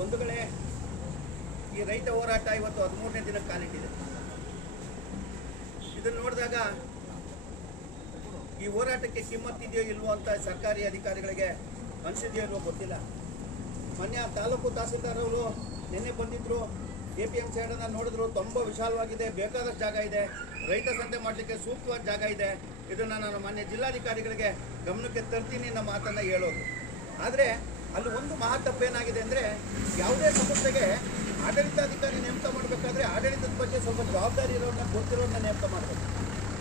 ಬಂಧುಗಳೇ, ಈ ರೈತ ಹೋರಾಟ ಇವತ್ತು ಹದಿಮೂರನೇ ದಿನಕ್ಕೆ ಕಾಲಿಟ್ಟಿದೆ. ಇದನ್ನು ನೋಡಿದಾಗ, ಈ ಹೋರಾಟಕ್ಕೆ ಕಿಮ್ಮತ್ತಿದೆಯೋ ಇಲ್ವೋ ಅಂತ ಸರ್ಕಾರಿ ಅಧಿಕಾರಿಗಳಿಗೆ ಅನಿಸಿದೆಯೋ ಇಲ್ವೋ ಗೊತ್ತಿಲ್ಲ. ಮೊನ್ನೆ ತಾಲೂಕು ತಹಸೀಲ್ದಾರ್ ಅವರು ನಿನ್ನೆ ಬಂದಿದ್ದರು ಎ ಪಿ ಎಂ ಸೈಡನ್ನು ನೋಡಿದ್ರು, ತುಂಬ ವಿಶಾಲವಾಗಿದೆ, ಬೇಕಾದಷ್ಟು ಜಾಗ ಇದೆ, ರೈತ ಸಂತೆ ಮಾಡಲಿಕ್ಕೆ ಸೂಕ್ತವಾದ ಜಾಗ ಇದೆ. ಇದನ್ನು ನಾನು ಮಾನ್ಯ ಜಿಲ್ಲಾಧಿಕಾರಿಗಳಿಗೆ ಗಮನಕ್ಕೆ ತರ್ತೀನಿ, ನಮ್ಮ ಮಾತನ್ನು ಹೇಳೋದು. ಆದರೆ ಅಲ್ಲಿ ಒಂದು ಮಹಾ ತಪ್ಪೇನಾಗಿದೆ ಅಂದರೆ ಯಾವುದೇ ಸಂಸ್ಥೆಗೆ ಆಡಳಿತಾಧಿಕಾರಿ ನೇಮಕ ಮಾಡಬೇಕಾದ್ರೆ ಆಡಳಿತದ ಬಗ್ಗೆ ಸ್ವಲ್ಪ ಜವಾಬ್ದಾರಿ ಇರೋರನ್ನ ಗೊತ್ತಿರೋರನ್ನ ನೇಮಕ ಮಾಡಬೇಕು.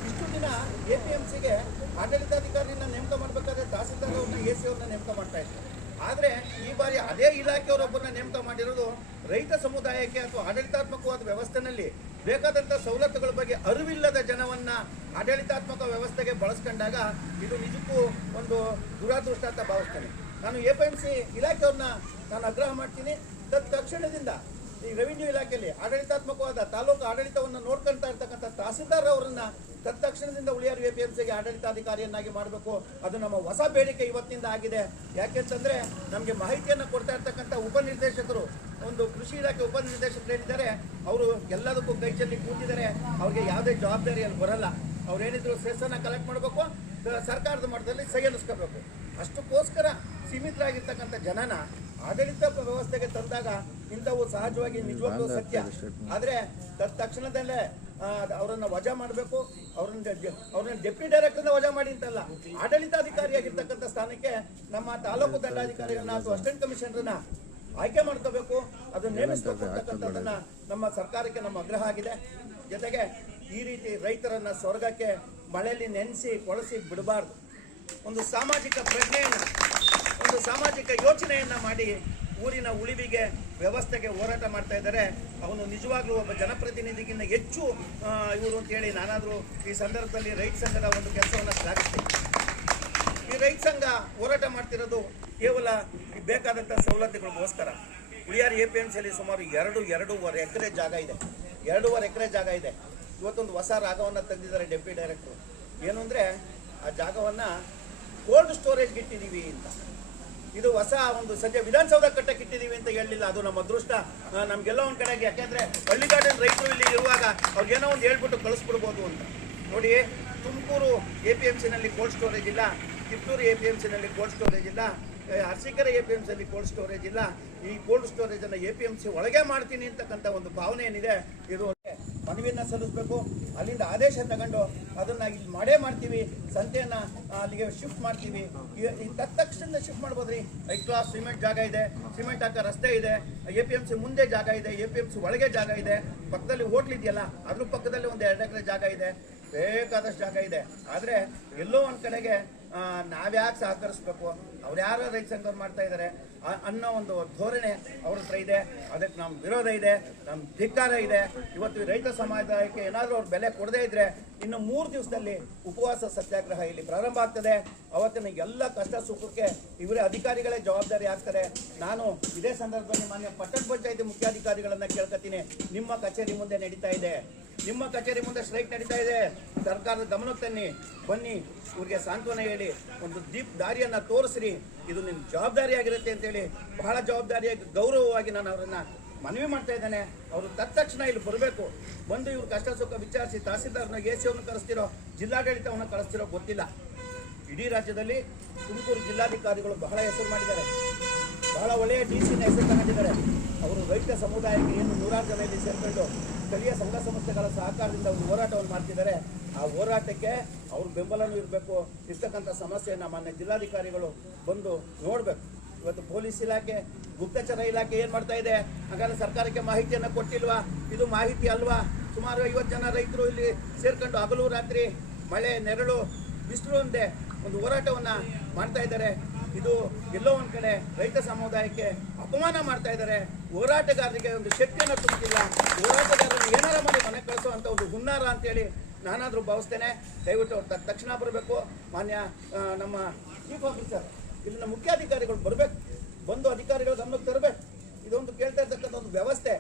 ಇಷ್ಟು ದಿನ ಎ ಪಿ ಎಂ ಸಿಗೆ ಆಡಳಿತಾಧಿಕಾರಿನ ನೇಮಕ ಮಾಡಬೇಕಾದ್ರೆ ತಹಸೀಲ್ದಾರ್ ಅವ್ರನ್ನ, ಎ ಸಿ ಅವ್ರನ್ನ ನೇಮಕ ಮಾಡ್ತಾ ಇದ್ರು. ಆದರೆ ಈ ಬಾರಿ ಅದೇ ಇಲಾಖೆಯವರೊಬ್ಬರನ್ನ ನೇಮಕ ಮಾಡಿರೋದು ರೈತ ಸಮುದಾಯಕ್ಕೆ ಅಥವಾ ಆಡಳಿತಾತ್ಮಕವಾದ ವ್ಯವಸ್ಥೆನಲ್ಲಿ ಬೇಕಾದಂಥ ಸವಲತ್ತುಗಳ ಬಗ್ಗೆ ಅರಿವಿಲ್ಲದ ಜನವನ್ನ ಆಡಳಿತಾತ್ಮಕ ವ್ಯವಸ್ಥೆಗೆ ಬಳಸ್ಕೊಂಡಾಗ ಇದು ನಿಜಕ್ಕೂ ಒಂದು ದುರಾದೃಷ್ಟ ಅಂತ ಭಾವಿಸ್ತೇನೆ. ನಾನು ಎ ಪಿ ಎಂ ಸಿ ಇಲಾಖೆಯವ್ರನ್ನ ನಾನು ಆಗ್ರಹ ಮಾಡ್ತೀನಿ. ತಕ್ಷಣದಿಂದ ಈ ರೆವಿನ್ಯೂ ಇಲಾಖೆಯಲ್ಲಿ ಆಡಳಿತಾತ್ಮಕವಾದ ತಾಲೂಕು ಆಡಳಿತವನ್ನು ನೋಡ್ಕೊಳ್ತಾ ಇರ್ತಕ್ಕಂಥ ತಹಸೀಲ್ದಾರ್ ಅವರನ್ನ ತತ್ಕ್ಷಣದಿಂದ ಉಳಿಯಾರು ಎ ಪಿ ಎಂ ಸಿಗೆ ಆಡಳಿತಾಧಿಕಾರಿಯನ್ನಾಗಿ ಮಾಡಬೇಕು. ಅದು ನಮ್ಮ ಹೊಸ ಬೇಡಿಕೆ ಇವತ್ತಿಂದ ಆಗಿದೆ. ಯಾಕೆಂತಂದ್ರೆ ನಮಗೆ ಮಾಹಿತಿಯನ್ನು ಕೊಡ್ತಾ ಇರ್ತಕ್ಕಂಥ ಉಪನಿರ್ದೇಶಕರು, ಒಂದು ಕೃಷಿ ಇಲಾಖೆ ಉಪನಿರ್ದೇಶಕರು ಏನಿದ್ದಾರೆ, ಅವರು ಎಲ್ಲದಕ್ಕೂ ಕೈ ಚೆಲ್ಲಿ ಕೂತಿದ್ದಾರೆ. ಅವ್ರಿಗೆ ಯಾವುದೇ ಜವಾಬ್ದಾರಿ ಅಲ್ಲಿ ಬರಲ್ಲ. ಅವ್ರು ಏನಿದ್ರು ಸೆಸ್ಸನ್ನು ಕಲೆಕ್ಟ್ ಮಾಡಬೇಕು, ಸರ್ಕಾರದ ಮಟ್ಟದಲ್ಲಿ ಸಹಿ ಅನ್ನಿಸ್ಕೋಬೇಕು ಅಷ್ಟಕ್ಕೋಸ್ಕರ ಸೀಮಿತರಾಗಿರ್ತಕ್ಕಂಥ ಜನನ ಆಡಳಿತ ವ್ಯವಸ್ಥೆಗೆ ತಂದಾಗ ಇಂಥವು ಸಹಜವಾಗಿ ನಿಜವಾಗ್ಲೂ ಸತ್ಯ. ಆದರೆ ತಕ್ಷಣದಲ್ಲೇ ಅವರನ್ನು ವಜಾ ಮಾಡಬೇಕು ಅವ್ರನ್ನ ಅವ್ರನ್ನ ಡೆಪ್ಯೂಟಿ ಡೈರೆಕ್ಟರ್ನ ವಜಾ ಮಾಡಿ ಅಂತಲ್ಲ. ಆಡಳಿತಾಧಿಕಾರಿಯಾಗಿರ್ತಕ್ಕಂಥ ಸ್ಥಾನಕ್ಕೆ ನಮ್ಮ ತಾಲೂಕು ದಂಡಾಧಿಕಾರಿಗಳನ್ನ ಅಥವಾ ಅಸಿಸ್ಟೆಂಟ್ ಕಮಿಷನರ್ನ ಆಯ್ಕೆ ಮಾಡ್ಕೋಬೇಕು. ಅದನ್ನ ನೇಮಿಸಬೇಕು ಅಂತಕ್ಕಂಥದ್ದನ್ನ ನಮ್ಮ ಸರ್ಕಾರಕ್ಕೆ ನಮ್ಮ ಆಗ್ರಹ ಆಗಿದೆ. ಜೊತೆಗೆ ಈ ರೀತಿ ರೈತರನ್ನ ಸ್ವರ್ಗಕ್ಕೆ ಮಳೆಯಲ್ಲಿ ನೆನೆಸಿ ಕೊಳಸಿ ಬಿಡಬಾರ್ದು. ಒಂದು ಸಾಮಾಜಿಕ ಪ್ರಜ್ಞೆಯನ್ನ, ಒಂದು ಸಾಮಾಜಿಕ ಯೋಚನೆಯನ್ನ ಮಾಡಿ ಊರಿನ ಉಳಿವಿಗೆ, ವ್ಯವಸ್ಥೆಗೆ ಹೋರಾಟ ಮಾಡ್ತಾ ಇದ್ದಾರೆ. ಅವನು ನಿಜವಾಗ್ಲೂ ಒಬ್ಬ ಜನಪ್ರತಿನಿಧಿಗಿಂತ ಹೆಚ್ಚು ಇವರು ಅಂತೇಳಿ ನಾನಾದರೂ ಈ ಸಂದರ್ಭದಲ್ಲಿ ರೈತ ಸಂಘದ ಒಂದು ಕೆಲಸವನ್ನು ಶ್ಲಾಘಿಸ್ತೀನಿ ಈ ರೈತ ಸಂಘ ಹೋರಾಟ ಮಾಡ್ತಿರೋದು ಕೇವಲ ಬೇಕಾದಂಥ ಸವಲತ್ತುಗಳಿಗೋಸ್ಕರ. ಉಳಿಯಾರ್ ಎ ಪಿ ಎಂ ಸಿಯಲ್ಲಿ ಸುಮಾರು ಎರಡು, ಎರಡೂವರೆ ಎಕರೆ ಜಾಗ ಇದೆ. ಎರಡೂವರೆ ಎಕರೆ ಜಾಗ ಇದೆ. ಇವತ್ತೊಂದು ಹೊಸ ರಾಗವನ್ನು ತೆಗೆದಿದ್ದಾರೆ ಡೆಪ್ಯೂಟಿ ಡೈರೆಕ್ಟ್ರು. ಏನು ಅಂದರೆ ಆ ಜಾಗವನ್ನು ಕೋಲ್ಡ್ ಸ್ಟೋರೇಜ್ ಇಟ್ಟಿದ್ದೀವಿ ಅಂತ. ಇದು ಹೊಸ ಒಂದು ಸದ್ಯ ವಿಧಾನಸೌಧ ಕಟ್ಟಕ್ಕೆ ಇಟ್ಟಿದ್ದೀವಿ ಅಂತ ಹೇಳಲಿಲ್ಲ ಅದು ನಮ್ಮ ಅದೃಷ್ಟ. ನಮಗೆಲ್ಲ ಒಂದು ಕಡೆಗೆ ಯಾಕೆಂದ್ರೆ ಹಳ್ಳಿಗಾಡಿನ ರೈತರು ಇಲ್ಲಿ ಇರುವಾಗ ಅವ್ರಿಗೇನೋ ಒಂದು ಹೇಳ್ಬಿಟ್ಟು ಕಳಿಸ್ಬಿಡ್ಬೋದು ಅಂತ. ನೋಡಿ, ತುಮಕೂರು ಎ ಪಿ ಎಂ ಸಿನಲ್ಲಿ ಕೋಲ್ಡ್ ಸ್ಟೋರೇಜ್ ಇಲ್ಲ, ಕಿತ್ತೂರು ಎ ಪಿ ಎಂ ಸಿನಲ್ಲಿ ಕೋಲ್ಡ್ ಸ್ಟೋರೇಜ್ ಇಲ್ಲ ಅರಸೀಕೆರೆ ಎ ಪಿ ಎಂ ಸಿಯಲ್ಲಿ ಕೋಲ್ಡ್ ಸ್ಟೋರೇಜ್ ಇಲ್ಲ. ಈ ಕೋಲ್ಡ್ ಸ್ಟೋರೇಜ್ ಅನ್ನ ಎ ಪಿ ಎಂ ಸಿ ಒಳಗೆ ಮಾಡ್ತೀನಿ ಅಂತಕ್ಕಂಥ ಒಂದು ಭಾವನೆ ಏನಿದೆ, ಇದು ಮನವಿಯನ್ನ ಸಲ್ಲಿಸಬೇಕು. ಅಲ್ಲಿಂದ ಆದೇಶ ತಗೊಂಡು ಅದನ್ನ ಇಲ್ಲಿ ಮಾಡೇ ಮಾಡ್ತೀವಿ. ಸಂತೆಯನ್ನ ಅಲ್ಲಿಗೆ ಶಿಫ್ಟ್ ಮಾಡ್ತೀವಿ. ಈ- ತಕ್ಷಣ ತತ್ಕ್ಷಣ ಶಿಫ್ಟ್ ಮಾಡ್ಬೋದ್ರಿ? ಐ ಕ್ಲಾಸ್ ಸಿಮೆಂಟ್ ಜಾಗ ಇದೆ. ಸಿಮೆಂಟ್ ಹಾಕೋ ರಸ್ತೆ ಇದೆ. ಎ ಪಿ ಎಂ ಸಿ ಮುಂದೆ ಜಾಗ ಇದೆ. ಎ ಪಿ ಎಂ ಸಿ ಒಳಗೆ ಜಾಗ ಇದೆ. ಪಕ್ಕದಲ್ಲಿ ಹೋಟ್ಲ್ ಇದೆಯಲ್ಲ, ಅದ್ರ ಪಕ್ಕದಲ್ಲಿ ಒಂದು ಎರಡು ಎಕರೆ ಜಾಗ ಇದೆ. ಬೇಕಾದಷ್ಟು ಜಾಗ ಇದೆ. ಆದರೆ ಎಲ್ಲೋ ಒಂದು ಕಡೆಗೆ ನಾವ್ಯಾಕೆ ಸಹಕರಿಸ್ಬೇಕು? ಅವ್ರು ಯಾರು ರೈತ ಸಂಘವ್ರು ಮಾಡ್ತಾ ಇದ್ದಾರೆ ಅನ್ನೋ ಒಂದು ಧೋರಣೆ ಅವ್ರ ಹತ್ರ ಇದೆ. ಅದಕ್ಕೆ ನಮ್ಮ ವಿರೋಧ ಇದೆ ನಮ್ಮ ಧಿಕ್ಕಾರ ಇದೆ. ಇವತ್ತು ರೈತ ಸಮುದಾಯಕ್ಕೆ ಏನಾದರೂ ಅವ್ರು ಬೆಲೆ ಕೊಡದೇ ಇದ್ರೆ ಇನ್ನು ಮೂರು ದಿವಸದಲ್ಲಿ ಉಪವಾಸ ಸತ್ಯಾಗ್ರಹ ಇಲ್ಲಿ ಪ್ರಾರಂಭ ಆಗ್ತದೆ. ಅವತ್ತಿನ ಎಲ್ಲ ಕಷ್ಟ ಸುಖಕ್ಕೆ ಇವರೇ ಅಧಿಕಾರಿಗಳೇ ಜವಾಬ್ದಾರಿ ಆಗ್ತಾರೆ. ನಾನು ಇದೇ ಸಂದರ್ಭದಲ್ಲಿ ಮಾನ್ಯ ಪಟ್ಟಣ ಪಂಚಾಯತಿ ಮುಖ್ಯಾಧಿಕಾರಿಗಳನ್ನ ಕೇಳ್ಕೊತೀನಿ ನಿಮ್ಮ ಕಚೇರಿ ಮುಂದೆ ನಡೀತಾ ಇದೆ. ನಿಮ್ಮ ಕಚೇರಿ ಮುಂದೆ ಸ್ಟ್ರೈಕ್ ನಡೀತಾ ಇದೆ. ಸರ್ಕಾರದ ಗಮನಕ್ಕೆ ತನ್ನಿ. ಬನ್ನಿ, ಇವ್ರಿಗೆ ಸಾಂತ್ವನ ಹೇಳಿ. ಒಂದು ದೀಪ್ ದಾರಿಯನ್ನ ತೋರಿಸ್ರಿ. ಇದು ನಿಮ್ಮ ಜವಾಬ್ದಾರಿಯಾಗಿರುತ್ತೆ ಅಂತೇಳಿ ಬಹಳ ಜವಾಬ್ದಾರಿಯಾಗಿ, ಗೌರವವಾಗಿ ನಾನು ಅವರನ್ನ ಮನವಿ ಮಾಡ್ತಾ ಇದ್ದೇನೆ. ಅವರು ತತ್ಕ್ಷಣ ಇಲ್ಲಿ ಬರಬೇಕು. ಬಂದು ಇವ್ರು ಕಷ್ಟ ಸುಖ ವಿಚಾರಿಸಿ ತಹಸೀಲ್ದಾರ್ನ ಎ ಸಿ ಅವ್ರನ್ನ ಕಳಿಸ್ತಿರೋ ಜಿಲ್ಲಾಡಳಿತವನ್ನು ಕಳಿಸ್ತಿರೋ ಗೊತ್ತಿಲ್ಲ. ಇಡೀ ರಾಜ್ಯದಲ್ಲಿ ತುಮಕೂರು ಜಿಲ್ಲಾಧಿಕಾರಿಗಳು ಬಹಳ ಹೆಸರು ಮಾಡಿದ್ದಾರೆ. ಬಹಳ ಒಳ್ಳೆಯ ಡಿ ಸಿನ ಹೆಸರು ತಗೊಂಡಿದ್ದಾರೆ. ಅವರು ರೈತ ಸಮುದಾಯಕ್ಕೆ ಏನು ನೂರಾರು ಜನ ಇಲ್ಲಿ ಸೇರ್ಕೊಂಡು ಸ್ಥಳೀಯ ಸಂಘ ಸಂಸ್ಥೆಗಳ ಸಹಕಾರದಿಂದ ಒಂದು ಹೋರಾಟವನ್ನು ಮಾಡ್ತಿದ್ದಾರೆ. ಆ ಹೋರಾಟಕ್ಕೆ ಅವ್ರ ಬೆಂಬಲನೂ ಇರಬೇಕು, ಇರ್ತಕ್ಕಂಥ ಸಮಸ್ಯೆಯನ್ನು ಮಾನ್ಯ ಜಿಲ್ಲಾಧಿಕಾರಿಗಳು ಬಂದು ನೋಡಬೇಕು. ಇವತ್ತು ಪೊಲೀಸ್ ಇಲಾಖೆ, ಗುಪ್ತಚರ ಇಲಾಖೆ ಏನು ಮಾಡ್ತಾ ಇದೆ? ಹಾಗಾದ್ರೆ ಸರ್ಕಾರಕ್ಕೆ ಮಾಹಿತಿಯನ್ನು ಕೊಟ್ಟಿಲ್ವಾ? ಇದು ಮಾಹಿತಿ ಅಲ್ವಾ? ಸುಮಾರು ಐವತ್ತು ಜನ ರೈತರು ಇಲ್ಲಿ ಸೇರ್ಕೊಂಡು ಹಗಲು ರಾತ್ರಿ ಮಳೆ, ನೆರಳು, ಬಿಸಿಲು ಒಂದೇ ಒಂದು ಹೋರಾಟವನ್ನು ಮಾಡ್ತಾ ಇದ್ದಾರೆ. ಇದು ಎಲ್ಲೋ ಒಂದು ಕಡೆ ರೈತ ಸಮುದಾಯಕ್ಕೆ ಅಪಮಾನ ಮಾಡ್ತಾ ಇದ್ದಾರೆ. ಹೋರಾಟಗಾರರಿಗೆ ಒಂದು ಶಕ್ತಿಯನ್ನು ತುಂಬಿಲ್ಲ ಹೋರಾಟಗಾರರನ್ನು ಏನಾರ ಮಾಡಿ ಮನೆ ಕಳಿಸುವಂಥ ಒಂದು ಹುನ್ನಾರ ಅಂತೇಳಿ ನಾನಾದರೂ ಭಾವಿಸ್ತೇನೆ. ದಯವಿಟ್ಟು ಅವ್ರು ತಕ್ಷಣ ಬರಬೇಕು. ಮಾನ್ಯ ನಮ್ಮ ಚೀಫ್ ಆಫೀಸರ್ ಇಲ್ಲಿನ ಮುಖ್ಯಾಧಿಕಾರಿಗಳು ಬರಬೇಕು. ಬಂದು ಅಧಿಕಾರಿಗಳು ಗಮನಕ್ಕೆ ತರಬೇಕು. ಇದೊಂದು ಕೇಳ್ತಾ ಇರ್ತಕ್ಕಂಥ ಒಂದು ವ್ಯವಸ್ಥೆ.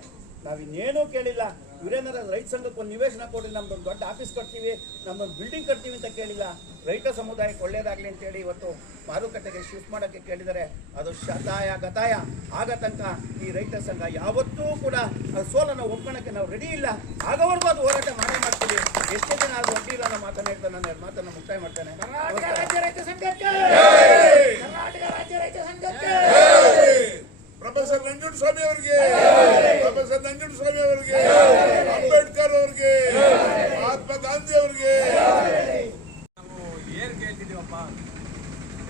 ನಾವಿನ್ನೇನೂ ಕೇಳಿಲ್ಲ. ಇವರೇನಾರ ರೈತ ಸಂಘಕ್ಕೆ ಒಂದು ನಿವೇಶನ ಕೊಡಿ ನಮ್ದೊಂದು ದೊಡ್ಡ ಆಫೀಸ್ ಕಟ್ತೀವಿ ನಮ್ಮೊಂದು ಬಿಲ್ಡಿಂಗ್ ಕಟ್ತೀವಿ ಅಂತ ಕೇಳಿಲ್ಲ. ರೈತ ಸಮುದಾಯಕ್ಕೆ ಒಳ್ಳೇದಾಗಲಿ ಅಂತೇಳಿ ಇವತ್ತು ಮಾರುಕಟ್ಟೆಗೆ ಶಿಫ್ಟ್ ಮಾಡೋಕ್ಕೆ ಕೇಳಿದರೆ ಅದು ಶತಾಯ ಗತಾಯ. ಆಗ ತನಕ ಈ ರೈತ ಸಂಘ ಯಾವತ್ತೂ ಕೂಡ ಅದು ಸೋಲನ್ನು ಒಪ್ಕೊಳ್ಳೋಕ್ಕೆ ನಾವು ರೆಡಿ ಇಲ್ಲ. ಆಗವರೆಗೂ ಅದು ಹೋರಾಟ ಮಾಡೇ ಮಾಡ್ತೀವಿ. ಎಷ್ಟೇ ಜನ ಅದು ಒಡ್ಡಿ ಇಲ್ಲ ಅನ್ನೋ ಮಾತನ್ನ ಹೇಳ್ತಾ ನಾನು ಎರಡು ಮಾತನ್ನು ಮುಕ್ತಾಯ ಮಾಡ್ತೇನೆ. ಕರ್ನಾಟಕ. ರಾಜ್ಯ ರೈತ ಸಂಘಕ್ಕೆ! ಕರ್ನಾಟಕ ರಾಜ್ಯ ರೈತ ಸಂಘಕ್ಕೆ! ಪ್ರೊಫೆಸರ್ ನಂಜುಂಡಸ್ವಾಮಿ ಅವರಿಗೆ. ಪ್ರೊಫೆಸರ್ ನಂಜುಂಡಸ್ವಾಮಿ ಅವರಿಗೆ. ಅಂಬೇಡ್ಕರ್ ಅವರಿಗೆ. ಮಹಾತ್ಮ ಗಾಂಧಿ ಅವರಿಗೆ. ನಾವು ಏನ್ ಕೇಳ್ತಿದೀವಪ್ಪ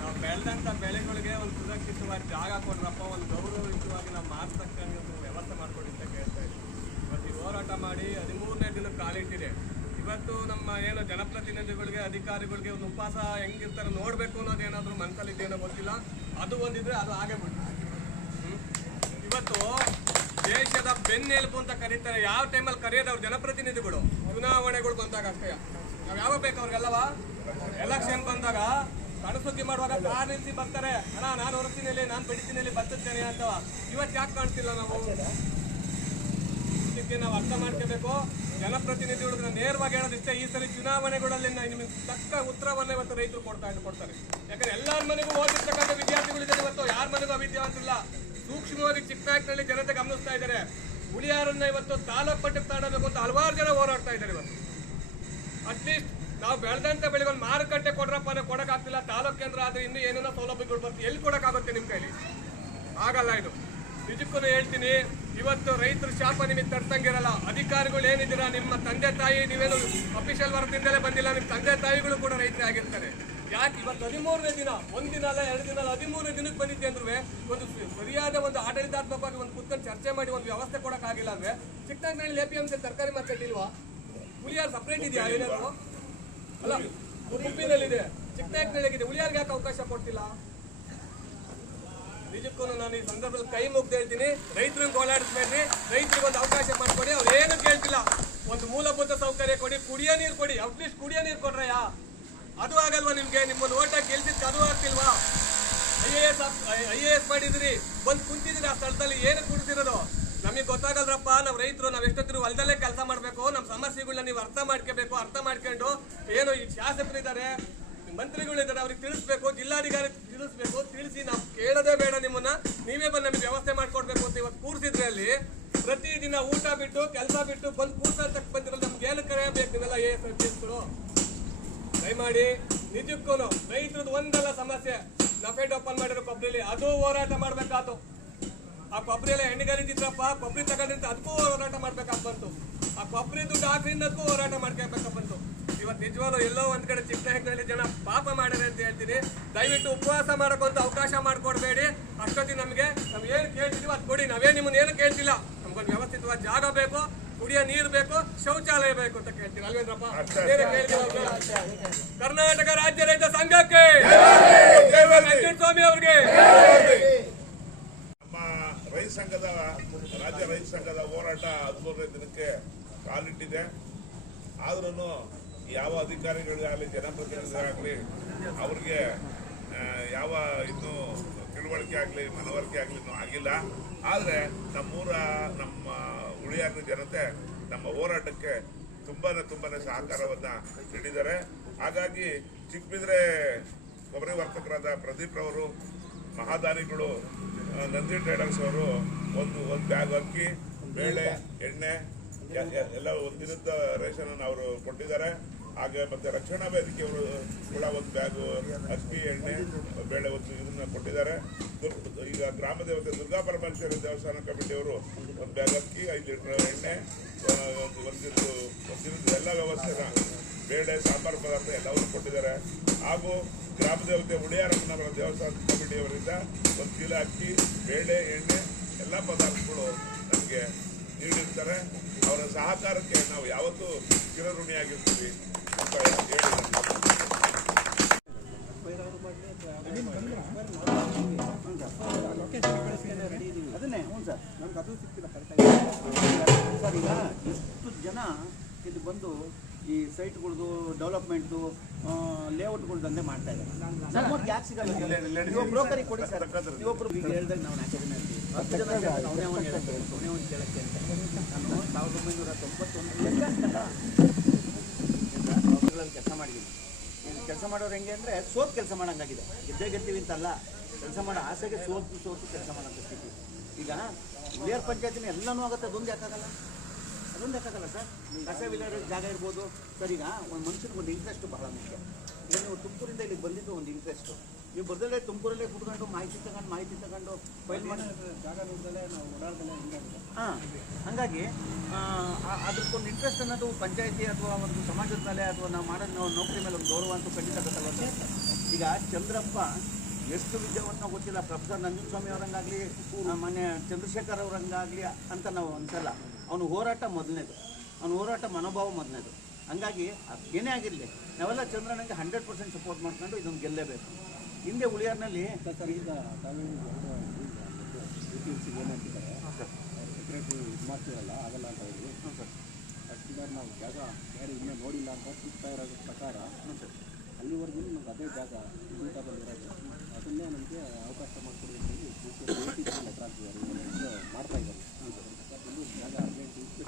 ನಾವು ಬೆಳೆದಂತ ಬೆಳೆಗಳಿಗೆ ಒಂದು ಸುರಕ್ಷಿತವಾಗಿ ಜಾಗ ಕೊಡ್ರಪ್ಪ ಒಂದು ಗೌರವಯುತವಾಗಿ ನಾವು ಮಾರ್ತಕ್ಕಂಥ ಒಂದು ವ್ಯವಸ್ಥೆ ಮಾಡ್ಕೊಡಿ ಅಂತ ಕೇಳ್ತಾ ಇದ್ದೀವಿ ಇವತ್ತು ಈ ಹೋರಾಟ ಮಾಡಿ ಹದಿಮೂರನೇ ದಿನಕ್ಕೆ ಕಾಲಿಟ್ಟಿದೆ. ಇವತ್ತು ನಮ್ಮ ಏನು ಜನಪ್ರತಿನಿಧಿಗಳಿಗೆ ಅಧಿಕಾರಿಗಳಿಗೆ ಒಂದು ಉಪವಾಸ ಹೆಂಗಿರ್ತಾರೆ ನೋಡಬೇಕು ಅನ್ನೋದೇನಾದರೂ ಮನಸ್ಸಲ್ಲಿ ಇದೆಯೋ ಗೊತ್ತಿಲ್ಲ. ಅದು ಒಂದಿದ್ರೆ ಅದು ಆಗೇ ಬಿಟ್ಟು ಇವತ್ತು ದೇಶದ ಬೆನ್ನೆಲುಬು ಅಂತ ಕರೀತಾರೆ. ಯಾವ ಟೈಮಲ್ಲಿ ಕರೆಯೋದು ಅವ್ರ ಜನಪ್ರತಿನಿಧಿಗಳು. ಚುನಾವಣೆಗಳು ಬಂದಾಗ ಅಷ್ಟೇ. ನಾವ್ ಯಾವಾಗ ಬೇಕು ಅವ್ರಿಗೆಲ್ಲವ? ಎಲೆಕ್ಷನ್ ಬಂದಾಗ ಕಣಸುದ್ದಿ ಮಾಡುವಾಗ ಕಾರ್ ನಿಲ್ಸಿ ಬರ್ತಾರೆ. ಅಣ್ಣ, ನಾನು ಹೊರತೀನಿ ಇಲ್ಲಿ ನಾನು ಬೆಳಿತೀನಿ ಬರ್ತೇನೆ ಅಂತ. ಇವತ್ತು ಯಾಕೆ ಕಾಣ್ತಿಲ್ಲ ನಾವು? ನಾವು ಅರ್ಥ ಮಾಡ್ಕೋಬೇಕು. ಜನಪ್ರತಿನಿಧಿಗಳು ನೇರವಾಗಿ ಹೇಳೋದಿಷ್ಟೇ. ಈ ಸರಿ ಚುನಾವಣೆಗಳಲ್ಲಿ ನಿಮಗೆ ತಕ್ಕ ಉತ್ತರವನ್ನ ಇವತ್ತು ರೈತರು ಕೊಡ್ತಾ ಕೊಡ್ತಾರೆ. ಯಾಕಂದ್ರೆ ಎಲ್ಲಾರ ಮನೆಗೂ ಓದಿರ್ತಕ್ಕಂಥ ವಿದ್ಯಾರ್ಥಿಗಳಿದ್ದಾರೆ ಇವತ್ತು. ಯಾರ ಮನೆಗೂ ಅವಿದ್ಯಾವಂತಿಲ್ಲ ಸೂಕ್ಷ್ಮವಾಗಿ ಚಿಕ್ಕನಾಯಕನಲ್ಲಿ ಜನತೆ ಗಮನಿಸ್ತಾ ಇದ್ದಾರೆ. ಹುಳಿಯಾರನ್ನ ಇವತ್ತು ತಾಲೂಕು ಮಟ್ಟಕ್ಕೆ ತಾಡಬೇಕು ಅಂತ ಹಲವಾರು ಜನ ಹೋರಾಡ್ತಾ ಇದ್ದಾರೆ ಇವತ್ತು. ಅಟ್ಲೀಸ್ಟ್ ನಾವು ಬೆಳೆದಂತ ಬೆಳೆಗೆ ಒಂದು ಮಾರುಕಟ್ಟೆ ಕೊಡ್ರಪ್ಪ ಅಂದ್ರೆ ಕೊಡಕ್ಕಾಗ್ತಿಲ್ಲ. ತಾಲೂಕು ಕೇಂದ್ರ ಆದ್ರೆ ಇನ್ನೂ ಏನೇನೋ ಸೌಲಭ್ಯಗಳು ಬರ್ತದೆ ಎಲ್ಲಿ ಕೊಡಕ್ಕಾಗುತ್ತೆ ನಿಮ್ಮ ಕೈಲಿ? ಆಗಲ್ಲ ಇದು. ನಿಜಕ್ಕೂ ಹೇಳ್ತೀನಿ, ಇವತ್ತು ರೈತರು ಶಾಪ ನಿಮಗೆ ತಡ್ಸಂಗಿರಲ್ಲ ಅಧಿಕಾರಿಗಳು ಏನಿದ್ದೀರಾ? ನಿಮ್ಮ ತಂದೆ ತಾಯಿ ನೀವೇನು ಅಫಿಷಿಯಲ್ ವರ್ಗದಿಂದಲೇ ಬಂದಿಲ್ಲ. ನಿಮ್ಮ ತಂದೆ ತಾಯಿಗಳು ಕೂಡ ರೈತರೇ ಆಗಿರ್ತಾರೆ. ಯಾಕೆ ಇವತ್ತು ಹದಿಮೂರನೇ ದಿನ? ಒಂದಿನ ಅಲ್ಲ ಎರಡು ದಿನ ಅಲ್ಲ ಹದಿಮೂರನೇ ದಿನಕ್ಕೆ ಬಂದಿದ್ದೆ ಅಂದ್ರೆ ಒಂದು ಸರಿಯಾದ ಒಂದು ಆಡಳಿತಾತ್ಮಕವಾಗಿ ಒಂದು ಕುತ್ಕೊಂಡು ಚರ್ಚೆ ಮಾಡಿ ಒಂದು ವ್ಯವಸ್ಥೆ ಕೊಡೋಕ್ಕಾಗಿಲ್ಲ ಅಂದ್ರೆ ಚಿಕ್ಕನಾಗ್ನಲ್ಲಿ ಎ ಪಿ ಎಂ ತರಕಾರಿ ಮಾರ್ಕೆಟ್ ಇಲ್ವಾ? ಹುಲಿಯಾರ್ ಸಪ್ರೇಟ್ ಇದೆಯಾ ಏನಾದ್ರು? ಅಲ್ಲ ಉಡುಪಿನಲ್ಲಿದೆ. ಚಿಕ್ಕನಾಗ್ನಳ್ಳಿಗಿದೆ. ಹುಲಿಯಾರ್ಗೆ ಯಾಕೆ ಅವಕಾಶ ಕೊಡ್ತಿಲ್ಲ ನಿಜಕ್ಕೂ ನಾನು ಈ ಸಂದರ್ಭದಲ್ಲಿ ಕೈ ಮುಗ್ದು ಹೇಳ್ತೀನಿ. ರೈತರನ್ನ ಓಡಾಡಿಸ್ಬೇಡ್ರಿ ರೈತರಿಗೆ ಒಂದು ಅವಕಾಶ ಮಾಡಿಕೊಡಿ. ಅವ್ರು ಏನು ಕೇಳ್ತಿಲ್ಲ. ಒಂದು ಮೂಲಭೂತ ಸೌಕರ್ಯ ಕೊಡಿ. ಕುಡಿಯೋ ನೀರು ಕೊಡಿ. ಅಟ್ಲೀಸ್ಟ್ ಕುಡಿಯೋ ನೀರು ಕೊಡ್ರಯ್ಯ. ಅದು ಆಗಲ್ವಾ ನಿಮ್ಗೆ? ನಿಮ್ಮನ್ನು ಓಟ ಗೆಲ್ಸಿದ್ ಅದು ಆಗ್ತಿಲ್ವಾ? I A S I A S ಮಾಡಿದ್ರಿ. ಬಂದು ಕುಂತಿದ್ರಿ ಆ ಸ್ಥಳದಲ್ಲಿ, ಏನು ಕುಡ್ತಿರೋದು ನಮಗೆ ಗೊತ್ತಾಗಲ್ರಪ್ಪ, ನಾವು ರೈತರು, ನಾವು ಎಷ್ಟೊತ್ತಿರು ಹೊಲದಲ್ಲೇ ಕೆಲಸ ಮಾಡಬೇಕು ನಮ್ಮ ಸಮಸ್ಯೆಗಳನ್ನ ನೀವು ಅರ್ಥ ಮಾಡ್ಕೋಬೇಕು, ಅರ್ಥ ಮಾಡ್ಕೊಂಡು ಏನು ಈ ಶಾಸಕರಿದ್ದಾರೆ ಮಂತ್ರಿಗಳಿದ್ದಾರೆ ಅವ್ರಿಗೆ ತಿಳಿಸ್ಬೇಕು, ಜಿಲ್ಲಾಧಿಕಾರಿ ತಿಳಿಸ್ಬೇಕು, ತಿಳಿಸಿ ನಾವು ಕೇಳೋದೇ ಬೇಡ ನಿಮ್ಮನ್ನ. ನೀವೇ ಬಂದು ನಮಗೆ ವ್ಯವಸ್ಥೆ ಮಾಡಿಕೊಡ್ಬೇಕು ಅಂತ ಇವತ್ತು ಕೂರಿಸಿದ್ರೆ ಅಲ್ಲಿ. ಪ್ರತಿದಿನ ಊಟ ಬಿಟ್ಟು, ಕೆಲಸ ಬಿಟ್ಟು ಬಂದು ಕೂರ್ಸಂತ ಬಂದಿರೋದು ನಮ್ಗೆ ಏನು ಕರೆಯಬೇಕು ನೀವೆಲ್ಲ ಎ ಎಸ್ ದಯಮಾಡಿ ನಿಜಕ್ಕೂ ರೈತರದ್ದು ಒಂದಲ್ಲ ಸಮಸ್ಯೆ. ನಫೆಟ್ ಓಪನ್ ಮಾಡಿರೋ ಕೊಬ್ಬರಿಲಿ ಅದು ಹೋರಾಟ ಮಾಡ್ಬೇಕಾತು. ಆ ಕೊಬ್ಬರಿ ಎಲ್ಲ ಎಣ್ಣೆಗಾರಿದ್ರಪ್ಪ ಕೊಬ್ಬರಿ ತಗೊಂಡಿಂತ ಅದಕ್ಕೂ ಹೋರಾಟ ಮಾಡ್ಬೇಕಾಗ್ ಬಂತು. ಆ ಕೊಬ್ಬರಿ ದುಡ್ಡು ಹಾಕ್ರಿಂದಕ್ಕೂ ಹೋರಾಟ ಮಾಡ್ಕೋಬೇಕಾಗ ಬಂತು. ಇವತ್ತು ನಿಜವಾಗ್ಲೂ ಎಲ್ಲೋ ಒಂದ್ ಕಡೆ ಚಿಕ್ಕನಾಯಕನಲ್ಲಿ ಜನ ಪಾಪ ಮಾಡ್ಯಾರೆ ಅಂತ ಹೇಳ್ತೀನಿ. ದಯವಿಟ್ಟು ಉಪವಾಸ ಮಾಡೋಕ್ಕಂತ ಅವಕಾಶ ಮಾಡ್ಕೊಡ್ಬೇಡಿ. ಅಷ್ಟೊತ್ತಿ ನಮಗೆ, ನಾವು ಏನು ಕೇಳ್ತಿದೀವಿ ಅದು ಕೊಡಿ. ನಾವೇ ನಿಮ್ಮನ್ನ ಏನು ಕೇಳ್ತಿಲ್ಲ. ನಮ್ಗೊಂದು ವ್ಯವಸ್ಥಿತವಾದ ಜಾಗ ಬೇಕು ಕುಡಿಯೋ ನೀರು ಬೇಕು ಶೌಚಾಲಯ ಬೇಕು ಅಂತ ಕೇಳ್ತೀವಿ ಅಲ್ವೇಂದ್ರಪ್ಪ? ಕರ್ನಾಟಕ ರಾಜ್ಯ ರೈತ ಸಂಘಕ್ಕೆ ಸ್ವಾಮಿ ಅವರಿಗೆ. ನಮ್ಮ ರೈತ ಸಂಘದ ರಾಜ್ಯ ರೈತ ಸಂಘದ ಹೋರಾಟ ಹದಿಮೂರನೇ ದಿನಕ್ಕೆ ಕಾಲಿಟ್ಟಿದೆ. ಆದ್ರೂ ಯಾವ ಅಧಿಕಾರಿಗಳಿಗಾಗಲಿ ಜನಪ್ರತಿನಿಧಿಗಳಾಗಲಿ ಅವ್ರಿಗೆ ಯಾವ ಇನ್ನೂ ತಿಳುವಳಿಕೆ ಆಗಲಿ, ಮನವರಿಕೆ ಆಗಲಿ ಆಗಿಲ್ಲ. ಆದರೆ ನಮ್ಮೂರ, ನಮ್ಮ ಉಳಿಯಾರ ಜನತೆ ನಮ್ಮ ಹೋರಾಟಕ್ಕೆ ತುಂಬಾ ತುಂಬಾ ಸಹಕಾರವನ್ನ ನೀಡಿದ್ದಾರೆ. ಹಾಗಾಗಿ ಚಿಕ್ಕಬಿದ್ರೆ ಕೊಬ್ಬರಿ ವರ್ತಕರಾದ ಪ್ರದೀಪ್ ರವರು, ಮಹಾದಾನಿಗಳು ನಂದಿ ಟ್ರೇಡರ್ಸ್ ಅವರು ಒಂದು ಒಂದು ಬ್ಯಾಗ್ ಅಕ್ಕಿ, ಬೇಳೆ, ಎಣ್ಣೆ ಎಲ್ಲ ಒಂದು ರೇಷನ್ ಅವರು ಕೊಟ್ಟಿದ್ದಾರೆ. ಹಾಗೆ ಮತ್ತೆ ರಕ್ಷಣಾ ವೇದಿಕೆಯವರು ಕೂಡ ಒಂದು ಬ್ಯಾಗು ಅಕ್ಕಿ ಎಣ್ಣೆ, ಬೇಳೆ ಒಂದು ಇದನ್ನ ಕೊಟ್ಟಿದ್ದಾರೆ. ದುರ್- ಈಗ ಗ್ರಾಮ ದೇವತೆ ದುರ್ಗಾ ಪರಮೇಶ್ವರಿ ದೇವಸ್ಥಾನ ಕಮಿಟಿಯವರು ಒಂದು ಬ್ಯಾಗ್ ಅಕ್ಕಿ ಐದು ಲೀಟರ್ ಎಣ್ಣೆ ಒಂದು ಒಂದು ದಿನದ ಎಲ್ಲ ವ್ಯವಸ್ಥೆನ, ಬೇಳೆ, ಸಾಂಬಾರು ಪದಾರ್ಥ ಎಲ್ಲವನ್ನು ಕೊಟ್ಟಿದ್ದಾರೆ. ಹಾಗೂ ಗ್ರಾಮ ದೇವತೆ ಉಳಿಯಾರಮ್ಮನವರ ದೇವಸ್ಥಾನ ಕಮಿಟಿಯವರಿಂದ ಒಂದು ಚೀಲ ಅಕ್ಕಿ ಬೇಳೆ, ಎಣ್ಣೆ, ಎಲ್ಲ ಪದಾರ್ಥಗಳು ನಮಗೆ ನೀಡಿರ್ತಾರೆ. ಅವರ ಸಹಕಾರಕ್ಕೆ ನಾವು ಯಾವತ್ತೂ ಚಿರಋಣಿಯಾಗಿರ್ತೀವಿ. ಅದನ್ನೇ ಹ್ಞೂ ಸರ್ ನನಗೆ ಅದು ಸಿಕ್ತಿಲ್ಲ ಸರ್ ಈಗ ಎಷ್ಟು ಜನ ಇಲ್ಲಿ ಬಂದು ಈ ಸೈಟ್ಗಳ್ದು ಡೆವಲಪ್ಮೆಂಟ್ದು ಲೇಔಟ್ಗಳು ದಂಧೆ ಮಾಡ್ತಾ ಇದ್ದಾರೆ ಯಾಕೆ ಸಿಗಲ್ಲ ನೀವು ಬ್ರೋಕರಿಗೆ ಕೊಡಿ ಸರ್ ಇವೊಬ್ರು ಈಗ ಹೇಳ್ದಾಗ ನಾವು ನಾಲ್ಕು ಜನ ಇರ್ತೀವಿ ಹತ್ತು ಜನ ಅವನೇ ಒಂದು ಹೇಳಕ್ಕೆ ಅವನೇ ಒಂದು ಕೇಳಕ್ಕೆ ನಾನು ಸಾವಿರದ ಒಂಬೈನೂರ ತೊಂಬತ್ತೊಂದು ಕೆಲಸ ಮಾಡಿದ್ದೀನಿ ಕೆಲಸ ಮಾಡೋರು ಹೆಂಗೆ ಅಂದರೆ ಸೋತ್ ಕೆಲಸ ಮಾಡೋಂಗಾಗಿದೆ. ಗೆದ್ದೇ ಗೆದ್ದೀವಿ ಅಂತಲ್ಲ, ಕೆಲಸ ಮಾಡೋ ಆಸೆಗೆ ಸೋತು ಸೋತು ಕೆಲಸ ಮಾಡೋಂಥ ಸ್ಥಿತಿ. ಈಗ ಮೇಯರ್ ಪಂಚಾಯತಿನ ಎಲ್ಲನೂ ಆಗುತ್ತೆ, ಅದೊಂದು ಯಾಕಾಗಲ್ಲ? ಅದೊಂದು ಯಾಕಾಗಲ್ಲ ಸರ್? ಕಸ ವಿಲೇಜ್ ಜಾಗ ಇರ್ಬೋದು. ಸರ್, ಈಗ ಒಂದು ಮನುಷ್ಯನಿಗೆ ಒಂದು ಇಂಟ್ರೆಸ್ಟ್ ಬಹಳ ಮುಖ್ಯ. ಈಗ ನೀವು ತುಮಕೂರಿಂದ ಇಲ್ಲಿಗೆ ಬಂದಿದ್ದು ಒಂದು ಇಂಟ್ರೆಸ್ಟು ನೀವು ಬರ್ದಲ್ಲೇ ತುಮಕೂರಲ್ಲೇ ಕುತ್ಕೊಂಡು ಮಾಹಿತಿ ತಗೊಂಡು ಮಾಹಿತಿ ತಗೊಂಡು ಫೈಲ್ ಮಾಡಿ. ಹಾಂ ಹಾಗಾಗಿ ಅದಕ್ಕೊಂದು ಇಂಟ್ರೆಸ್ಟ್ ಅನ್ನೋದು ಪಂಚಾಯತಿ ಅಥವಾ ಒಂದು ಸಮಾಜದ ಮೇಲೆ ಅಥವಾ ನಾವು ಮಾಡೋದು ನಾವು ನೌಕರಿ ಮೇಲೆ ಒಂದು ಗೌರವ ಅಂತೂ ಖಂಡಿತ ಗೊತ್ತಲ್ಲ ಈಗ ಚಂದ್ರಪ್ಪ ಎಷ್ಟು ವಿದ್ಯಾವಂತ ಗೊತ್ತಿಲ್ಲ. ಪ್ರೊಫೆಸರ್ ನಂಜನಸ್ವಾಮಿ ಅವರಂಗಾಗಲಿ ಮನೆ ಚಂದ್ರಶೇಖರ್ ಅವರಂಗಾಗಲಿ ಅಂತ ನಾವು ಅನ್ಸಲ್ಲ ಅವನು ಹೋರಾಟ ಮೊದಲನೇದು. ಅವನ ಹೋರಾಟ ಮನೋಭಾವ ಮೊದಲನೇದು. ಹಂಗಾಗಿ ಏನೇ ಆಗಿರಲಿ ನಾವೆಲ್ಲ ಚಂದ್ರನಿಗೆ ಹಂಡ್ರೆಡ್ ಪರ್ಸೆಂಟ್ ಸಪೋರ್ಟ್ ಮಾಡ್ಕೊಂಡು ಇದೊಂದು ಗೆಲ್ಲೇಬೇಕು. ಹಿಂದೆ ಉಳಿಯಾರ್ನಲ್ಲಿ ಸೆಕ್ರೆಟರಿ ಇದು ಮಾಡ್ತೀರಲ್ಲ ಆಗಲ್ಲ ಅಂತ ಹೇಳಿ ಸರ್. ತಹಸೀಲ್ದಾರ್ ನಾವು ಜಾಗ ಯಾರು ಇನ್ನೂ ನೋಡಿಲ್ಲ ಅಂತ ಸಿಗ್ತಾ ಇರೋ ಪ್ರಕಾರ ಅಲ್ಲಿವರೆಗೂ ನಮ್ಗೆ ಅದೇ ಜಾಗ ಸೂಟಬಲ್ ಇರೋದು. ಅದನ್ನೇ ನಮಗೆ ಅವಕಾಶ ಮಾಡಿಕೊಡಿ ಅಂತ ಹೇಳಿ ಲೆಕ್ಕ ಹಾಕಿದ್ದಾರೆ ಮಾಡ್ತಾ ಇದ್ದಾರೆ.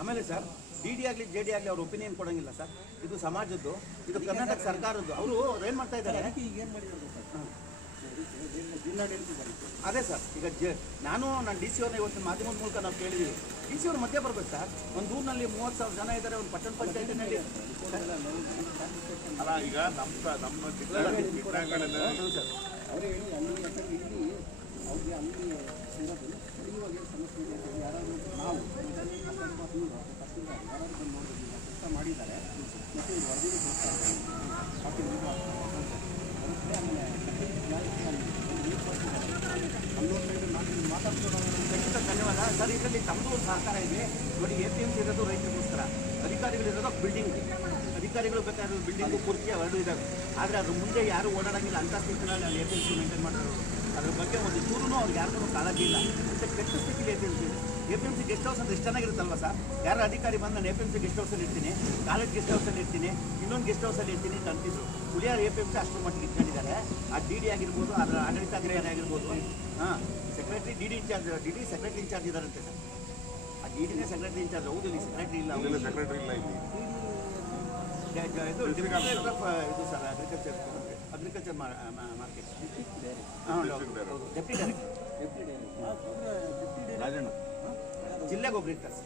ಆಮೇಲೆ ಸರ್ ಡಿ ಡಿ ಆಗಲಿ ಜೆ ಡಿ ಆಗಲಿ ಅವ್ರ ಒಪಿನಿಯನ್ ಕೊಡಂಗಿಲ್ಲ ಸರ್. ಇದು ಸಮಾಜದ್ದು ಇದು ಕರ್ನಾಟಕ ಸರ್ಕಾರದ್ದು. ಅವರು ಏನು ಮಾಡ್ತಾ ಇದ್ದಾರೆ? ಈಗ ಏನು ಬರೀತು ಅದೇ ಸರ್ ಈಗ ಜ ನಾನು ನಾನು ಡಿ ಸಿ ಅವ್ರನ್ನ ಇವತ್ತಿನ ಮಾಧ್ಯಮದ ಮೂಲಕ ನಾವು ಕೇಳಿದ್ದೀವಿ ಡಿ ಸಿ ಅವ್ರ ಮಧ್ಯೆ ಬರ್ಬೇಕು ಸರ್. ಒಂದು ಊರಿನಲ್ಲಿ ಮೂವತ್ತು ಸಾವಿರ ಜನ ಇದ್ದಾರೆ ಒಂದು ಪಟ್ಟಣ ಪಂಚಾಯತಿನಲ್ಲಿ. ಅಲ್ಲ ಈಗ ನಮ್ಮ ನಮ್ಮ ನಾವು ಮಾಡಿದ್ದಾರೆ. ಮತ್ತು ವರದಿಗೆ ಖಂಡಿತ ಧನ್ಯವಾದ ಸರ್ ಇದರಲ್ಲಿ ತಮ್ಮದು ಒಂದು ಸಹಕಾರ ಇದೆ ನೋಡಿ ಎ ಪಿ ಎಂ ಸಿ ಇರೋದು ರೈತರಿಗೋಸ್ಕರ ಅಧಿಕಾರಿಗಳಿರೋದು ಬಿಲ್ಡಿಂಗ್ ಅಧಿಕಾರಿಗಳು ಬೇಕಾದ್ರೆ ಬಿಲ್ಡಿಂಗು ಪೂರ್ತಿ ಅವೆರಡು ಇದ್ದಾವೆ ಆದರೆ ಅದ್ರ ಮುಂದೆ ಯಾರು ಓಡಾಡಂಗಿಲ್ಲ ಅಂತ ಸ್ಥಿತಿನಲ್ಲಿ A P M C maintain ಮಾಡೋರು ಅದ್ರ ಬಗ್ಗೆ ಒಂದು ಚೂರು ಅವ್ರಿಗೆ ಯಾರಿಗೂ ಕಾಳಜಿ ಇಲ್ಲ ಮತ್ತು ಕೆಟ್ಟ ಸ್ಥಿತಿಲಿ A P M C A P M C guest house ಅಂದ್ರೆ ಎಷ್ಟು ಚೆನ್ನಾಗಿರುತ್ತಲ್ವ ಸರ್? ಯಾರು ಅಧಿಕಾರಿ ಬಂದು ನಾನು A P M C guest ಹೌಸಲ್ಲಿ ಇರ್ತೀನಿ ಕಾಲೇಜ್ ಗೆಸ್ಟ್ ಹೌಸಲ್ಲಿ ಇರ್ತೀನಿ ಇನ್ನೊಂದು ಗೆಸ್ಟ್ ಹೌಸಲ್ಲಿ ಇರ್ತೀನಿ ಅಂತ ಅಂತಿದ್ರು. ಹುಳಿಯಾರ ಎ ಪಿ ಎಂ ಸಿ ಅಷ್ಟು ಮಟ್ಟಿಗೆ ಇಟ್ಕೊಂಡಿದ್ದಾರೆ. ಆ ಡಿ ಡಿ ಆಗಿರ್ಬೋದು ಅದರ ಆಡಳಿತಾಧಿಕಾರಿ ಆಗಿರ್ಬೋದು ಹಾಂ secretary D D incharge D D secretary incharge ಇದ್ದಾರಂತೆ ಸರ್. ಆ ಡಿ ಡಿನೇ ಸೆಕ್ರೆಟರಿ ಇನ್ಚಾರ್ಜ್ ಹೌದು ಇಲ್ಲಿ ಸೆಕ್ರೆಟರಿ ಇಲ್ಲ. ಸೆಕ್ರೆಟರಿ ಇಲ್ಲ ಇದು ಇದು ಸರ್ ಅಗ್ರಿಕಲ್ಚರ್ ಅಗ್ರಿಕಲ್ಚರ್ ಮಾರ್ಕೆಟ್ ಹಾಂ deputy director deputy director Rajanna. ಜಿಲ್ಲೆಗೆ ಒಬ್ರು ಇರ್ತಾರೆ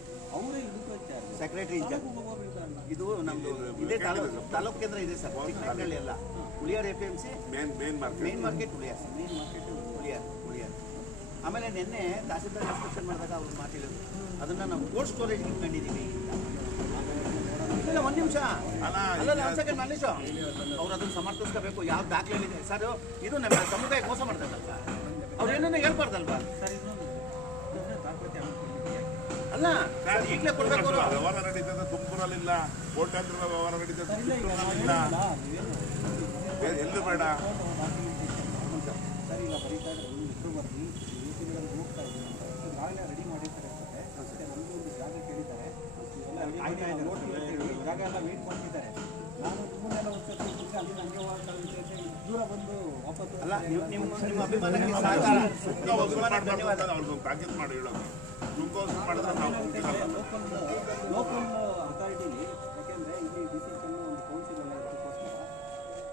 ಸೆಕ್ರೆಟರಿ ಇನ್ಚಾರ್ಜ್ ಇದು ನಮ್ದು ಇದೇ ತಾಲೂಕು ತಾಲೂಕು ಕೇಂದ್ರ ಇದೆ ಸರ್. ಚಿಕ್ಕನಹಳ್ಳಿ ಎಲ್ಲ. Huliyar A P M C main main market main market Huliyar. Sir main market Huliyar Huliyar. ಆಮೇಲೆ ನಿನ್ನೆ ತಹಸೀಲ್ದಾರ್ ಇನ್ಸ್ಪೆಕ್ಷನ್ ಮಾಡಿದಾಗ ಅವ್ರು ಮಾತಿರೋದು ಅದನ್ನ ನಾವು ಕೋಲ್ಡ್ ಸ್ಟೋರೇಜ್ ಇಟ್ಕೊಂಡಿದ್ದೀವಿ ಇಲ್ಲ ಒಂದು ನಿಮಿಷ. ಅಲ್ಲ, ಅಲ್ಲ ಒಂದು ಸೆಕೆಂಡ್ ಮಲ್ಲೇಶ್ ಅವ್ರು ಅದನ್ನ ಸಮರ್ಥಿಸ್ಕೋಬೇಕು. ಯಾವ ದಾಖಲೆ ಇದೆ. ಸರ್ ಇದು ನಮ್ಮ ಸಮುದಾಯ ಮೋಸ ಮಾಡ್ತಾರಲ್ವಾ ಅವ್ರು ಏನನ್ನ ಹೇಳ್ಬಾರ್ದಲ್ವಾ? ಸರ್ ಇನ್ನೊಂದು. ದಾಖಲಾತಿ ಅಲ್ಲ ಸರ್ ಈಗಲೇ ಕೊಡ್ಬೇಕು ವ್ಯವಹಾರ ನಡೀತದೆ ತುಮಕೂರಲ್ಲಿಲ್ಲ ಕೋಟ್ಯಾಂತರ ವ್ಯವಹಾರ ನಡೀತದೆ ಇಲ್ಲ ಎಲ್ಲೂ ಬೇಡ? ಸರ್ ಈಗ ಬರೀತಾ ಇದ್ರೆ ಒಂದು ಹೆಸರು ಬರ್ದು ಎ ಹೋಗ್ತಾ ಇದ್ದೀನಿ ಈಗಾಗಲೇ ರೆಡಿ ಮಾಡಿರ್ತಾರೆ ಒಂದು ಜಾಗ ಕೇಳಿದ್ದಾರೆ. ಎಲ್ಲ ವೇಟ್ ಮಾಡ್ತಿದ್ದಾರೆ. ನಾನು ಒಂದು ಸರ್ತಿ ಅಲ್ಲಿ ಇದ್ದೆ, ದೂರ ಬಂದು ಅಲ್ಲ ನಿಮ್ಮ ನಿಮ್ಮ ಅಭಿಮಾನಕ್ಕೆ ಸಹಕಾರ ನಿಮ್ಮ ಅಭಿಮಾನಕ್ಕೆ ಧನ್ಯವಾದ ಅವ್ರಿಗೊಂದು ತಾಕೀತು ಮಾಡಿ ಹೇಳೋದು ಸುಮ್ಕ ಮಾಡಿದ್ರೆ ನಾವು ಲೋಕಲ್ ಅಥಾರಿಟಿಲಿ ಯಾಕೆಂದರೆ ಇಲ್ಲಿ ಡಿಸಿಷನ್ ಒಂದು ಕೌನ್ಸಿಲ್ ಎಲ್ಲ ಇರೋದಕ್ಕೋಸ್ಕರ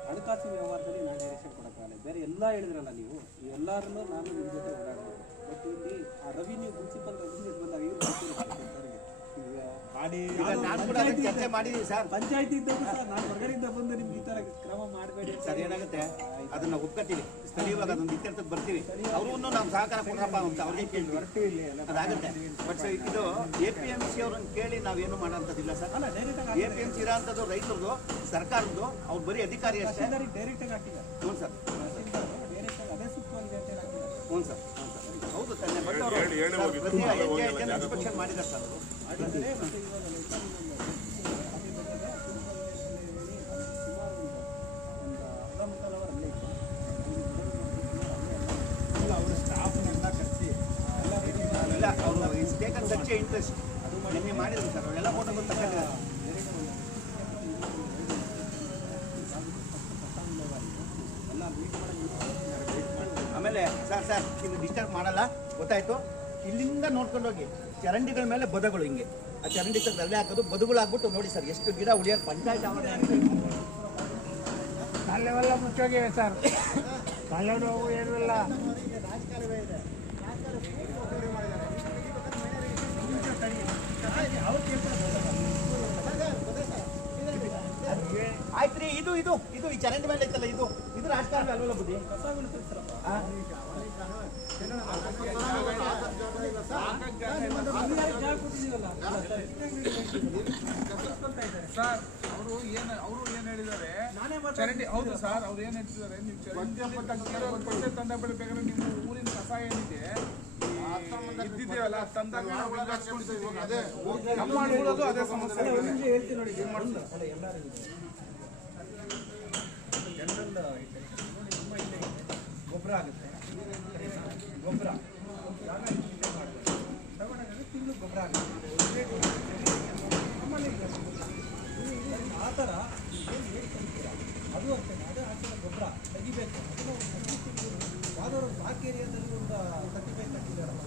ಹಣಕಾಸಿನ ವ್ಯವಹಾರದಲ್ಲಿ ನಾನು ಡೈರೆಕ್ಷನ್ ಕೊಡೋಕ್ಕಾಗಲ್ಲ ಬೇರೆ ಎಲ್ಲ ಹೇಳಿದ್ರಲ್ಲ ನೀವು ಎಲ್ಲರನ್ನೂ ನಾನು ನಿಮ್ಮ ಜೊತೆ ಓಡಾಡಬೇಕು ಬಟ್ ಇಲ್ಲಿ ಆ ರೆವಿನ್ಯೂ ಮುನ್ಸಿಪಲ್ ರೆವಿನ್ಯೂ ಬಂದಾಗ ಇವ್ರು ಮಾಡಿ ಚರ್ಚೆ ಮಾಡಿದ್ದೀವಿ ಸರ್. ಪಂಚಾಯತಿ ಇದ್ದಾಗ ಸರ್ ನಾನು ಹೊರಗಡೆಯಿಂದ ಬಂದು ನಿಮ್ಗೆ ಈ ತರ ಕ್ರಮ ಮಾಡಬೇಡಿ ಸರ್ ಏನಾಗುತ್ತೆ? ಅದನ್ನ ಒಪ್ಕೋತೀವಿ ಸ್ಥಳೀಯವಾಗಿ ಅದೊಂದು ಇತ್ಯರ್ಥಕ್ಕೆ ಬರ್ತೀವಿ. ಅವ್ರೂ ನಾವು ಸಹಕಾರ ಕೊಡಪ್ಪ ಅಂತ ಅವ್ರಿಗೆ ಕೇಳ್ತೀವಿ. ಅದಾಗುತ್ತೆ. ಬಟ್ ಸರ್ ಇದು ಎ ಪಿ ಎಂ ಸಿ ಅವ್ರನ್ನ ಕೇಳಿ ನಾವೇನು ಮಾಡೋಂಥದ್ದಿಲ್ಲ sir. A P M C ಇರೋಂಥದ್ದು ರೈತರದು ಸರ್ಕಾರದ್ದು ಅವ್ರು ಬರೀ ಅಧಿಕಾರಿ ಅಷ್ಟೇ. ಡೈರೆಕ್ಟಾಗಿ ಹಾಕಿದ್ದಾರೆ ಹ್ಞೂ ಸರ್. ಅದೇ ಸೂಕ್ತವಾಗಿದೆ ಅಂತ ಹೇಳಿ ಹ್ಞೂ ಸರ್. ಸರ್. ಹೌದು ತಾನೆ ಬಟ್ ಅವರು ಸರ್. ಪ್ರತಿ ಹೋಗಿಲ್ಲ, ಇನ್ಸ್ಪೆಕ್ಷನ್ ಮಾಡಿದ್ದಾರೆ ಸರ್ ಸಚ್ಚೆ ಇಂಟ್ರೆಸ್ಟ್ ಆಮೇಲೆ ಸರ್ ಸರ್ ಇನ್ನು ಡಿಸ್ಟರ್ಬ್ ಮಾಡಲ್ಲ ಗೊತ್ತಾಯ್ತು? ಇಲ್ಲಿಂದ ನೋಡ್ಕೊಂಡು ಹೋಗಿ ಚರಂಡಿಗಳ ಮೇಲೆ ಬದಗಳು ಹಿಂಗೆ. ಆ ಚರಂಡಿ ಸರ್ ಅಲ್ಲೇ ಹಾಕೋದು ಬದುಗಳು ಹಾಕ್ಬಿಟ್ಟು ನೋಡಿ ಸರ್ ಎಷ್ಟು ಗಿಡ ಉಳಿಯೋದು ಪಂಚಾಯತ್ ಆವರಣ ಕಾಲೆಲ್ಲ ಮುಚ್ಚೋಗಿವೆ ಸರ್. ಕಾಲು ನೋವು ಏನಿಲ್ಲ ಆಯ್ತ್ರಿ ಇದು ಇದು ಇದು ಈ ಚರಂಡಿ ಮೇಲೆ ಐತಲ್ಲ ಇದು. ಇದು ರಾಜಕಾರಣ ಅಲ್ವಲ್ಲ ಬುದ್ಧಿ? ಸರ್ ಅವರು ಏನು ಅವರು ಏನು ಹೇಳಿದ್ದಾರೆ? ಚರಂಡಿ ಹೌದು ಸರ್ ಅವ್ರು ಏನು ಹೇಳ್ತಿದ್ದಾರೆ? ನೀವು ಚರಂಡಿ ತಂದ ಬೇಕಾದ್ರೆ ನಿಮ್ಮ ಊರಿನ ಕಸ ಏನಿದೆ? ಇದ್ದಿದೆಯಲ್ಲ ಅದ್ ತಂದಾಗ ಮಾಡ್ಕೊಳ್ಳೋದು ಅದೇ ಸಮಸ್ಯೆ. ಗೊಬ್ಬರ ಆಗುತ್ತೆ ಗೊಬ್ಬರ ಇಲ್ಲೇ ಮಾಡ್ಬೇಕು. ತಗೊಂಡೋಗಿ ತಿಂಗಳು ಗೊಬ್ಬರ ಆಗುತ್ತೆ ಆ ಥರ ಏನು ಹೇಳ್ಕೊಂತೀರ ಅದು ಅಷ್ಟೇ ಅದೇ ಹಾಕಿದ ಗೊಬ್ಬರ ತೆಗಿಬೇಕು ಅದನ್ನು ಹತ್ತು ತಿಂಗಳು ಯಾವ್ದಾದ್ರು ಬಾಕಿ ಏರಿಯಾದಲ್ಲಿ ಒಂದು ತೆಗಿಬೇಕು ಹಾಕಿದಾರಲ್ಲ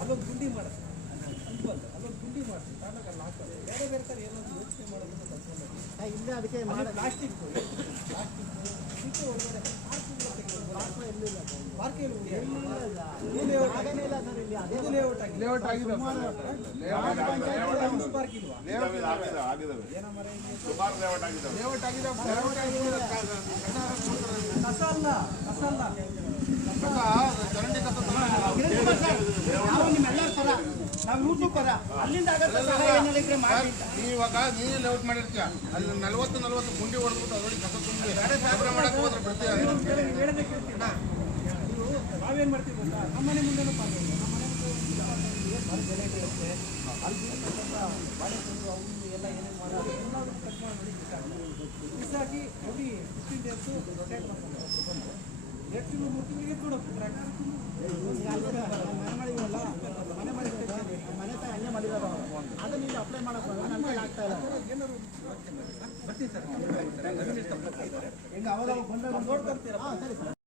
ಅಲ್ಲೊಂದು ಗುಂಡಿ ಮಾಡುತ್ತೆ ಸಿಂಪಲ್ ಅಲ್ಲೊಂದು ಗುಂಡಿ ಮಾಡ್ತೀವಿ ತಾನಾಗ ಅಲ್ಲಿ ಹಾಕೋದು ಬೇರೆ ಬೇರೆ ಥರ ಏನಾದರೂ ಯೋಚನೆ ಕಲ್ತ್ಕೊಂಡು ಇಲ್ಲೇ ಅದಕ್ಕೆ ಪ್ಲಾಸ್ಟಿಕ್ ಆಗಿದೆ ಆಗಿದೆ ಕಸ ಅಲ್ಲ ಕಸ ಅಲ್ಲ ಚರಂಡಿ ಕಸ ನಾವು ಯೂಟ್ಯೂಬ್ ಅಲ್ಲಿಂದ ಆಗತ್ತೆ ಸಹಾಯ ಏನೆಲ್ಲ ಇದ್ರೆ ಮಾಡಿ ನೀನೇ ಲೇಔಟ್ ಮಾಡಿರ್ತೀಯ? ಅಲ್ಲಿ ನಲ್ವತ್ತು ನಲ್ವತ್ತು ಗುಂಡಿ ಹೊಡೆದ್ಬಿಟ್ಟು ಅದರೊಳಗೆ ಕಸ ತುಂಬಿ ಸಾಗರ ಮಾಡಕ್ ಹೋದ್ರೆ ನೀವು ನಾವೇನ್ ಮಾಡ್ತೀವಿ ಗೊತ್ತಾ? ನಮ್ಮ ಮನೆ ಮುಂದೆನೂ ಇದೆ ನಮ್ಮ ಮನೆ ಮುಂದೆ ಭಾಳ ಬೆಲೆ ಬೀಳುತ್ತೆ ಅಲ್ಲಿ ಬಾಳೆಹಣ್ಣು ಅವು ಎಲ್ಲ ಏನೇನು ಮಾಡೋದು ಎಲ್ಲದನ್ನು ಕಟ್ ಮಾಡಿ ಬಿಸಾಕಿ ನೋಡಿ ಫಿಫ್ಟೀನ್ ಡೇಸು ತಿಂಗಳು ಮೂರು ತಿಂಗಳಿಗೆ ಎತ್ಕೊಂಡು ಹೋಗ್ತಾರೆ.